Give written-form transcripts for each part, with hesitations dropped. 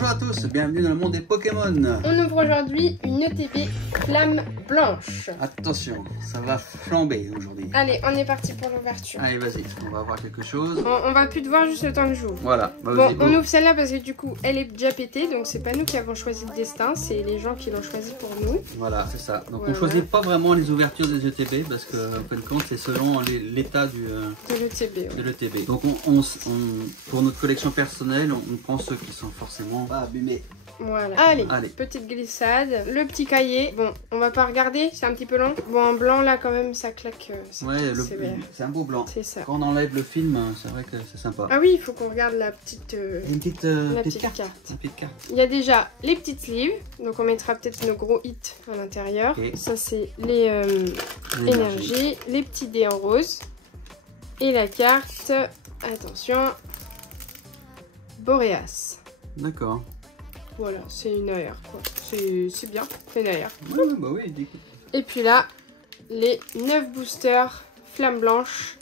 Bonjour à tous, bienvenue dans le monde des Pokémon. On ouvre aujourd'hui une ETB Flamme Blanche. Attention, ça va flamber aujourd'hui. Allez, on est parti pour l'ouverture. Allez, vas-y, on va voir quelque chose. On va plus te voir juste le temps que j'ouvre. Voilà, bah, bon, on ouvre celle-là parce que du coup, elle est déjà pétée, donc c'est pas nous qui avons choisi le destin, c'est les gens qui l'ont choisi pour nous. Voilà, c'est ça. Donc voilà. On choisit pas vraiment les ouvertures des ETB parce que, en fin de compte, c'est selon l'état de l'ETB. De l'ETB. Donc pour notre collection personnelle, on prend ceux qui sont forcément pas abîmés. Voilà. Allez, petite glissade. Le petit cahier. Bon, on va pas regarder, c'est un petit peu long. Bon, en blanc, là, quand même, ça claque. Ouais, c'est un beau blanc. C'est ça. Quand on enlève le film, c'est vrai que c'est sympa. Ah oui, il faut qu'on regarde la petite... Une petite carte. Une petite carte. Il y a déjà les petites sleeves. Donc, on mettra peut-être nos gros hits à l'intérieur. Okay. Ça, c'est les énergies. Les petits dés en rose. Et la carte... Attention. Boreas. D'accord. Voilà, c'est une AR quoi. C'est bien, c'est une AR. Ouais, bah oui, écoute. Et puis là, les 9 boosters Flamme Blanche.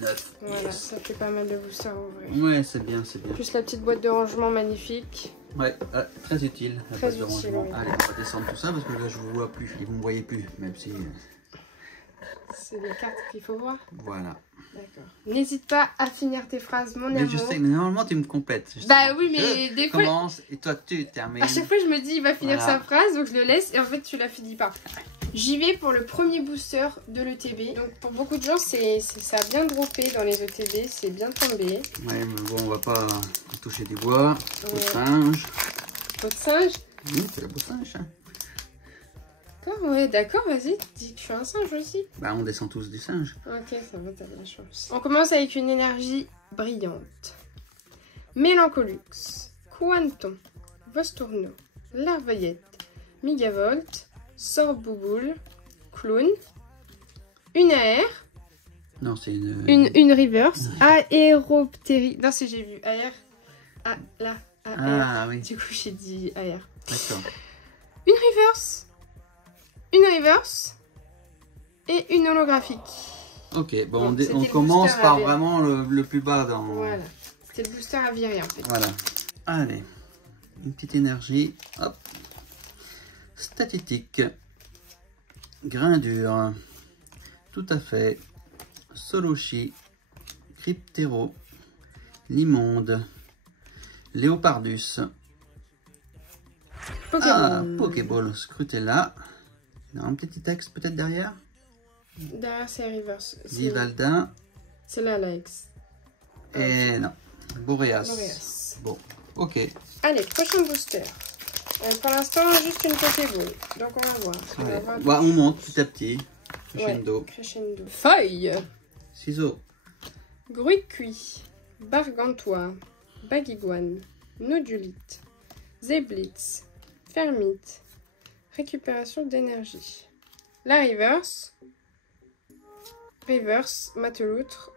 9. Voilà, yes. Ça fait pas mal de boosters en vrai. Ouais, c'est bien, c'est bien. Plus la petite boîte de rangement magnifique. Ouais, très utile. La boîte de rangement. Oui. Allez, on va descendre tout ça parce que là je vous vois plus et vous me voyez plus, même si. C'est les cartes qu'il faut voir. Voilà. D'accord. N'hésite pas à finir tes phrases, mon amour. Mais je sais, mais normalement tu me complètes. Bah oui, mais des fois... commence et toi tu termines. À chaque fois je me dis il va finir sa phrase, donc je le laisse et en fait tu la finis pas. J'y vais pour le premier booster de l'ETB. Donc pour beaucoup de gens, ça a bien droppé dans les ETB, c'est bien tombé. Ouais, mais bon, on va pas toucher des bois. Peau de singe. Peau de singe? Oui, c'est la peau de singe. Hein. D'accord, ouais, d'accord, vas-y, dis que je suis un singe aussi. Bah, on descend tous du singe. Ok, ça va, t'as de la chance. On commence avec une énergie brillante. Mélancolux, Quanton, Vosturno, Larvaillette, Migavolt, Sorbouboule, Clown, une AR. Non, c'est une reverse. Aéroptérie. Non, c'est j'ai vu. AR. Ah, là. AR. Ah, oui. Du coup, j'ai dit AR. D'accord. Une reverse. Une reverse. Et une holographique. Ok, bon, on commence par vraiment le plus bas dans... Voilà. C'était le booster à virer, en fait. Voilà. Allez. Une petite énergie. Hop. Statistique. Grain dur. Tout à fait. Solochi, Cryptero, Limonde, Léopardus, Pokéball, Scrutella. Il y a un petit texte peut-être derrière. Derrière c'est reverse. Vivaldin. C'est là l'ex. Et non, Boreas. Bon, ok. Allez, prochain booster. Pour l'instant, juste une Pokéball. Donc on va voir. Ouais. On monte petit à petit. Crescendo. Ouais, crescendo. Feuille. Ciseaux. Gruy cuit. Bargantois. Baguiguane. Nodulite. Zeblitz. Fermite. Récupération d'énergie. La reverse. Reverse. Mateloutre.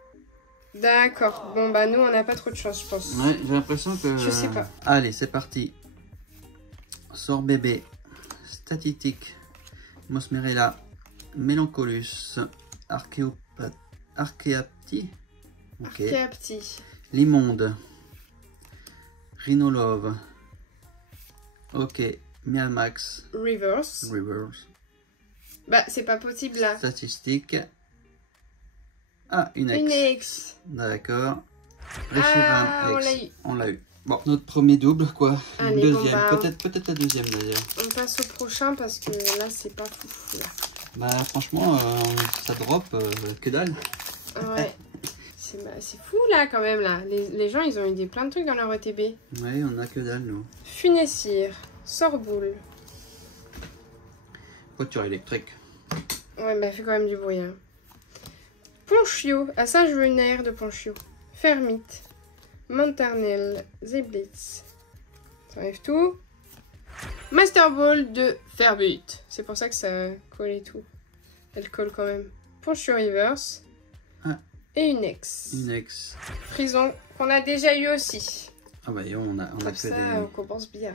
D'accord. Bon bah nous on n'a pas trop de chance je pense. Ouais, j'ai l'impression que... Je sais pas. Allez, c'est parti. Sort bébé. Statistique. Mosmerella. Mélancolus. Archéapti. Ok. Archéapti. Limonde. Rhinolove. Ok. Mialmax. Reverse. Bah, c'est pas possible là. Statistique. Ah, une X. Une X. D'accord. Ah, on l'a eu. Bon, notre premier double, quoi. Allez, deuxième. Bon, peut-être la deuxième d'ailleurs. On passe au prochain parce que là, c'est pas fou. Là. Bah, franchement, ça drop que dalle. Ouais. C'est fou là quand même là. Les gens, ils ont eu plein de trucs dans leur ETB. Ouais, on a que dalle, nous. Funessire. Sorboule. Voiture électrique. Ouais, bah, fait quand même du bruit. Hein. Ponchio. Ah, ça, je veux une AR de Ponchio. Fermite. Montarnel. Zeblitz. Ça enlève tout. Master Ball de Ferbut. C'est pour ça que ça colle et tout. Elle colle quand même. Ponchio Reverse. Ah. Et une X. Une X. Prison qu'on a déjà eu aussi. Ah bah on a comme que ça, des... on compense bien.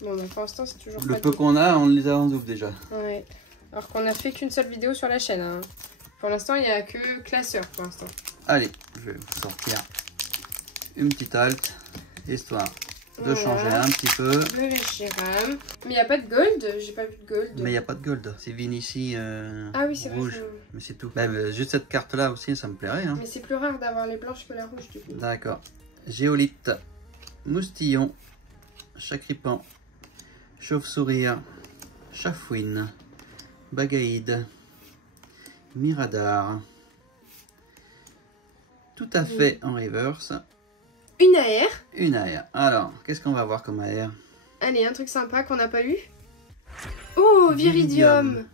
Bon, bah, pour l'instant, c'est toujours le peu qu'on a, on les a en double déjà. Ouais. Alors qu'on a fait qu'une seule vidéo sur la chaîne. Hein. Pour l'instant, il n'y a que classeur pour l'instant. Allez, je vais vous sortir une petite halte, histoire de changer un petit peu. Le Reshiram. Mais il n'y a pas de gold, j'ai pas vu de gold. Mais il n'y a pas de gold. C'est Vinici ah oui, c'est rouge. vrai. Mais c'est tout. Bah, juste cette carte-là aussi, ça me plairait. Hein. Mais c'est plus rare d'avoir les blanches que la rouge du coup. D'accord. Géolite, Moustillon, Chacripan, Chauve-sourire, Chafouine, Bagaïde, Miradar. Tout à fait en reverse. Une AR. Une AR. Alors, qu'est-ce qu'on va voir comme AR? Allez, un truc sympa qu'on n'a pas eu. Oh, Viridium.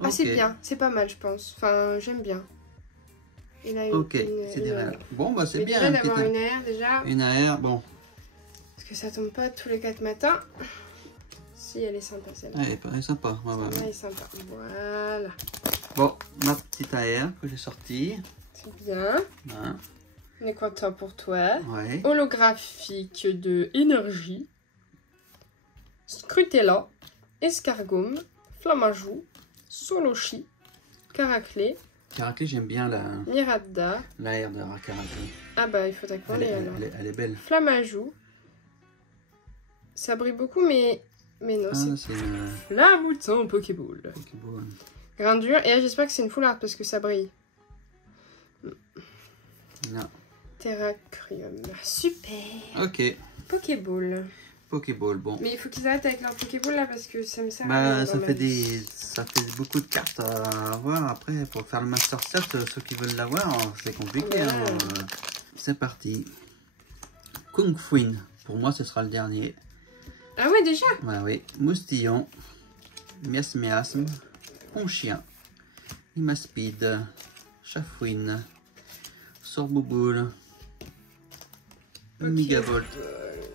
Ah, okay. c'est bien. C'est pas mal, je pense. Enfin, j'aime bien. Il a ok, c'est des AR. Bon, bah c'est bien. D'avoir une AR déjà. Une AR, bon. Parce que ça tombe pas tous les 4 matins. Si, elle est sympa celle-là. Elle est sympa. Ouais, elle est sympa. Voilà. Bon, ma petite AR que j'ai sortie. C'est bien. Hein. On est content pour toi. Ouais. Holographique de énergie. Scrutella. Escargome. Flamajou. Solochi. Caraclé. Caraclé, j'aime bien la... Mirada. L'AR de Caraclé. Ah bah, il faudrait qu'on l'ait alors. Elle est belle. Flamajou. Ça brille beaucoup, mais non, c'est une... Flamouton Pokéball. Pokéball. Grain dur. Et là, j'espère que c'est une full art parce que ça brille. Non. Terracrium. Super. Ok. Pokéball. Pokéball, bon. Mais il faut qu'ils arrêtent avec leur Pokéball là parce que ça me sert à bah, rien. ça fait beaucoup de cartes à avoir après pour faire le Master Set. Ceux qui veulent l'avoir, c'est compliqué. Ouais. Hein. C'est parti. Kung Fuin. Pour moi, ce sera le dernier. Ah ouais, déjà? Ouais, oui. Moustillon. Miasmiasme. Ponchien. Imaspide. Chafouine. Sorbouboule. Megavolt.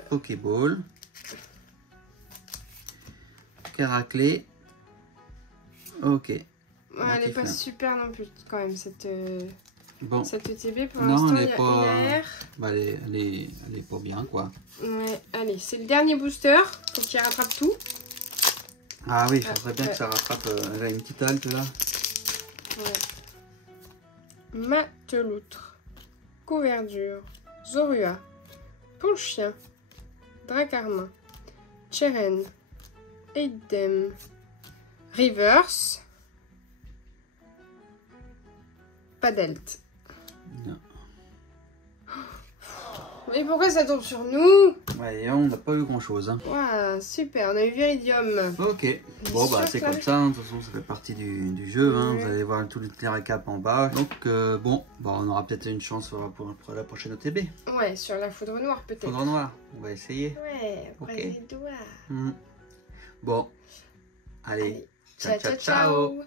Pokéball. Caraclé. Ok. Ouais, elle est pas super non plus quand même cette ETB pour non, l'instant. elle est pas. Bah, elle est pas bien quoi. Ouais, allez, c'est le dernier booster. Faut qu'il rattrape tout. Ah oui, il faudrait bien que ça rattrape. Elle a une petite halte là. Ouais. Mateloutre. Couverture. Zorua. Ponchien. Dracarmin. Cheren. Eidem. Reverse. Padelt. Non. Mais pourquoi ça tombe sur nous? Ouais, on n'a pas eu grand chose. Hein. Waouh, super, on a eu Viridium. Ok, bon bah c'est comme ça, hein. De toute façon ça fait partie du jeu, hein. Vous allez voir tous les récaps en bas. Donc bon, on aura peut-être une chance pour la prochaine OTB. Ouais, sur la foudre noire peut-être. Foudre noire, on va essayer. Ouais, on croise les doigts. Bon, allez, ciao ciao ciao.